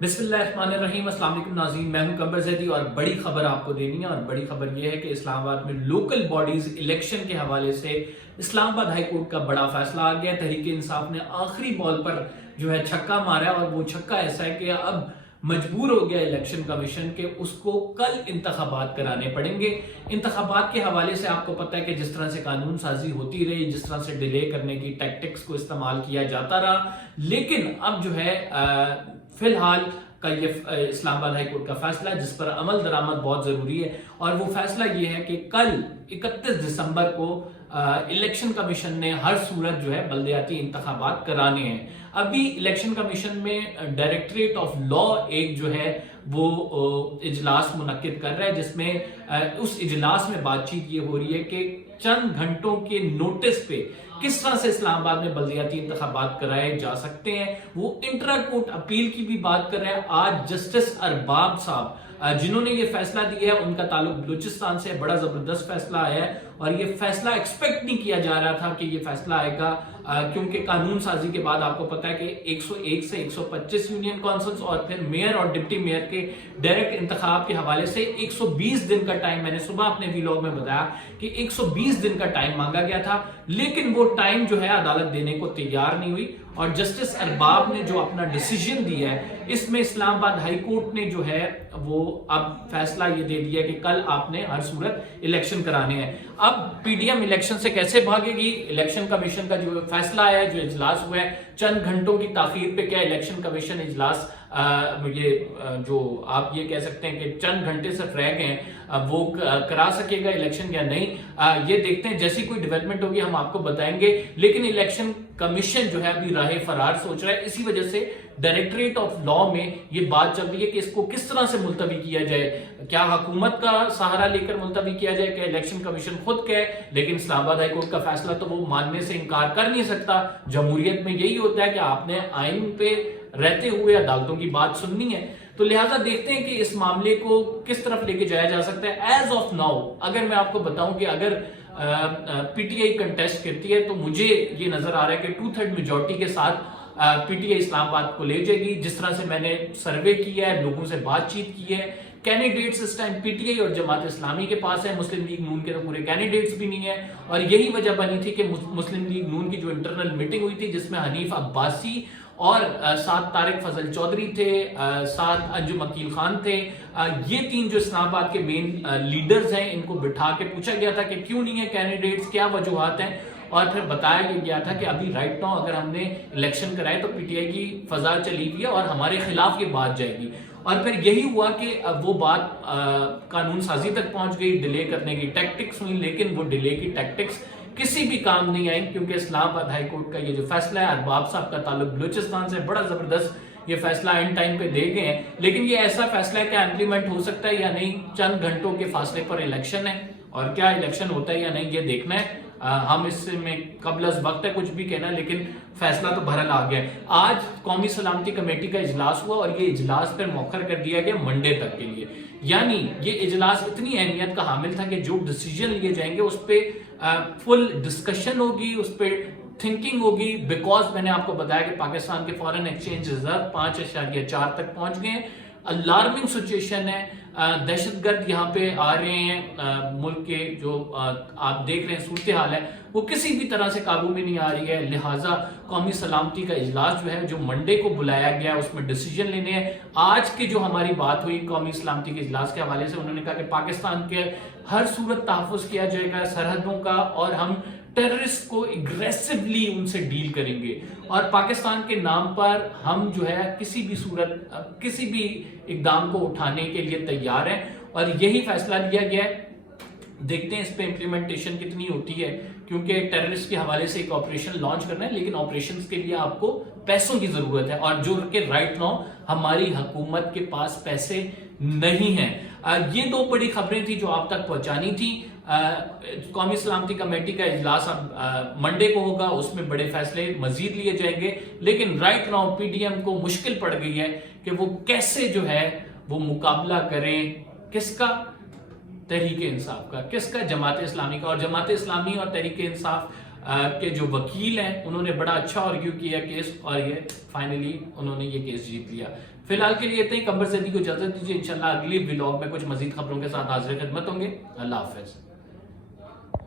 बिस्मिल्लाहिर्रहमानिर्रहीम। अस्सलाम वालेकुम नाज़रीन, मैं हूं कंबर ज़ैदी और बड़ी खबर आपको देनी है। और बड़ी खबर यह है कि इस्लामाबाद में लोकल बॉडीज इलेक्शन के हवाले से इस्लामाबाद हाई कोर्ट का बड़ा फैसला आ गया। तहरीक इंसाफ ने आखिरी बॉल पर जो है छक्का मारा, और वो छक्का ऐसा है कि अब मजबूर हो गया इलेक्शन कमीशन के उसको कल इंतखाबात कराने पड़ेंगे। इंतखाबात के हवाले से आपको पता है कि जिस तरह से कानून साजी होती रही, जिस तरह से डिले करने की टैक्टिक्स को इस्तेमाल किया जाता रहा, लेकिन अब जो है फिलहाल कल ये इस्लामाबाद हाई कोर्ट का फैसला जिस पर अमल दरामद बहुत जरूरी है। और वो फैसला ये है कि कल 31 दिसंबर को इलेक्शन कमीशन ने हर सूरत जो है बल्दियाती इंतखाबात कराने हैं। अभी इलेक्शन कमीशन में डायरेक्टरेट ऑफ लॉ एक जो है वो इजलास मुनक्किद कर रहा है, जिसमें उस इजलास में बातचीत ये हो रही है कि चंद घंटों के नोटिस पे किस तरह से इस्लामाबाद में बल्दियाती इंतखाबात कराए जा सकते हैं। वो इंट्रा कोर्ट अपील की भी बात कर रहे हैं। आज जस्टिस अरबाब साहब जिन्होंने ये फैसला दिया है, उनका ताल्लुक बलूचिस्तान से, बड़ा जबरदस्त फैसला आया है। और ये फैसला एक्सपेक्ट नहीं किया जा रहा था कि ये फैसला आएगा, क्योंकि कानून साजी के बाद आपको पता है कि 101 से 125 यूनियन काउंसिल्स और फिर मेयर और डिप्टी मेयर के डायरेक्ट इंतखाब के हवाले से 120 दिन का टाइम, मैंने सुबह अपने व्लॉग में बताया कि 120 दिन का टाइम मांगा गया था, लेकिन वो टाइम जो है अदालत देने को तैयार नहीं हुई। और जस्टिस अरबाब ने जो अपना डिसीजन दिया है, इसमें इस्लामाबाद हाई कोर्ट ने जो है वो अब फैसला ये दे दिया कि कल आपने हर सूरत इलेक्शन कराने हैं। अब पीडीएम इलेक्शन से कैसे भागेगी? इलेक्शन कमीशन का जो फैसला आया है, जो इजलास हुआ है, चंद घंटों की ताखीर पे क्या इलेक्शन कमीशन इजलास जो आप ये कह सकते हैं कि चंद घंटे सिर्फ रह गए वो करा सकेगा इलेक्शन या नहीं, ये देखते हैं। जैसी कोई डेवलपमेंट होगी हम आपको बताएंगे। लेकिन इलेक्शन कमीशन जो है अभी राह फरार सोच रहा है। इसी वजह से डायरेक्टरेट ऑफ लॉ में ये बात चल रही है कि इसको किस तरह से मुलतवी किया जाए। क्या हुकूमत का सहारा लेकर मुलतवी किया जाए, क्या इलेक्शन कमीशन खुद कहे? लेकिन इस्लामाबाद हाई कोर्ट का फैसला तो वो मानने से इनकार कर नहीं सकता। जमहूरियत में यही होता है कि आपने आइन पे रहते हुए अदालतों की बात सुननी है। तो लिहाजा देखते हैं कि इस मामले को किस तरफ लेके जाया जा सकता है। एज ऑफ नाउ अगर मैं आपको बताऊं कि अगर पीटीआई कंटेस्ट करती है, तो मुझे ये नजर आ रहा है कि 2/3 मेजोरिटी के साथ पीटीआई इस्लामाबाद को ले जाएगी। जिस तरह से मैंने सर्वे किया है, लोगों से बातचीत की है, कैंडिडेट्स इस टाइम पीटीआई और जमात इस्लामी के पास है। मुस्लिम लीग नून के तो पूरे कैंडिडेट्स भी नहीं है। और यही वजह बनी थी कि मुस्लिम लीग नून की जो इंटरनल मीटिंग हुई थी, जिसमें हनीफ अब्बासी और साथ तारिक फजल चौधरी थे, साथ अंजुम अकील खान थे, ये तीन जो इस्लामाबाद के मेन लीडर्स हैं, इनको बिठा के पूछा गया था कि क्यों नहीं है कैंडिडेट्स, क्या वजूहात हैं। और फिर बताया गया था कि अभी राइट नाउ अगर हमने इलेक्शन कराए तो पीटीआई की फजा चली हुई है और हमारे खिलाफ ये बात जाएगी। और फिर यही हुआ कि वो बात कानून साजी तक पहुंच गई, डिले करने की टैक्टिक्स हुई, लेकिन वो डिले की टैक्टिक्स किसी भी काम नहीं आई, क्योंकि इस्लामाबाद हाई कोर्ट का ये जो फैसला है, अरबाब साहब का ताल्लुक बलूचिस्तान से, बड़ा जबरदस्त ये फैसला एंड टाइम पे दे गए हैं। लेकिन ये ऐसा फैसला है क्या इम्प्लीमेंट हो सकता है या नहीं? चंद घंटों के फासले पर इलेक्शन है, और क्या इलेक्शन होता है या नहीं ये देखना है। हम इसमें कबल वक्त है कुछ भी कहना, लेकिन फैसला तो बहरहाल आ गया है। आज कौमी सलामती कमेटी का इजलास हुआ और ये इजलास फिर मौखर कर दिया गया मंडे तक के लिए। यानी ये इजलास इतनी अहमियत का हामिल था कि जो डिसीजन लिए जाएंगे उस पर फुल डिस्कशन होगी, उस पर थिंकिंग होगी। बिकॉज मैंने आपको बताया कि पाकिस्तान के फॉरेन एक्सचेंज रिजर्व 5.4 तक पहुंच गए हैं। अलार्मिंग सिचुएशन है, दहशतगर्द यहाँ पे आ रहे हैं। मुल्क के जो आप देख रहे हैं सूरत हाल है, वो किसी भी तरह से काबू में नहीं आ रही है। लिहाजा कौमी सलामती का इजलास जो है, जो मंडे को बुलाया गया है, उसमें डिसीजन लेने हैं। आज की जो हमारी बात हुई कौमी सलामती के इजलास के हवाले से, उन्होंने कहा कि पाकिस्तान के हर सूरत तहफ़्फ़ुज़ किया जाएगा सरहदों का, और हम टेररिस्ट को एग्रेसिवली उनसे डील करेंगे। और पाकिस्तान के नाम पर हम जो है किसी भी सूरत, किसी भी इकदाम को उठाने के लिए तैयार हैं, और यही फैसला लिया गया है। देखते हैं इस पे इम्प्लीमेंटेशन कितनी होती है, क्योंकि टेररिस्ट के हवाले से एक ऑपरेशन लॉन्च करना है, लेकिन ऑपरेशंस के लिए आपको पैसों की जरूरत है, और जो कि राइट नाउ हमारी हुकूमत के पास पैसे नहीं हैं। ये दो बड़ी खबरें थी जो आप तक पहुंचानी थी। कौमी सलामती कमेटी का इजलास अब मंडे को होगा, उसमें बड़े फैसले मजीद लिए जाएंगे। लेकिन राइट नाउ पीडीएम को मुश्किल पड़ गई है कि वो कैसे जो है वो मुकाबला करें, किसका? तहरीक इंसाफ का, किसका? जमात इस्लामी का। और जमात इस्लामी और तहरीक इंसाफ کے جو وکیل ہیں انہوں نے بڑا اچھا آرگیو کیا کیس، اور یہ فائنلی انہوں نے یہ کیس جیت لیا. فی الحال کے لیے اتنا ہی. قمر زیدی کو اجازت دیجیے، انشاءاللہ اگلی ولاگ میں کچھ مزید خبروں کے ساتھ حاضر خدمت ہوں گے. اللہ حافظ.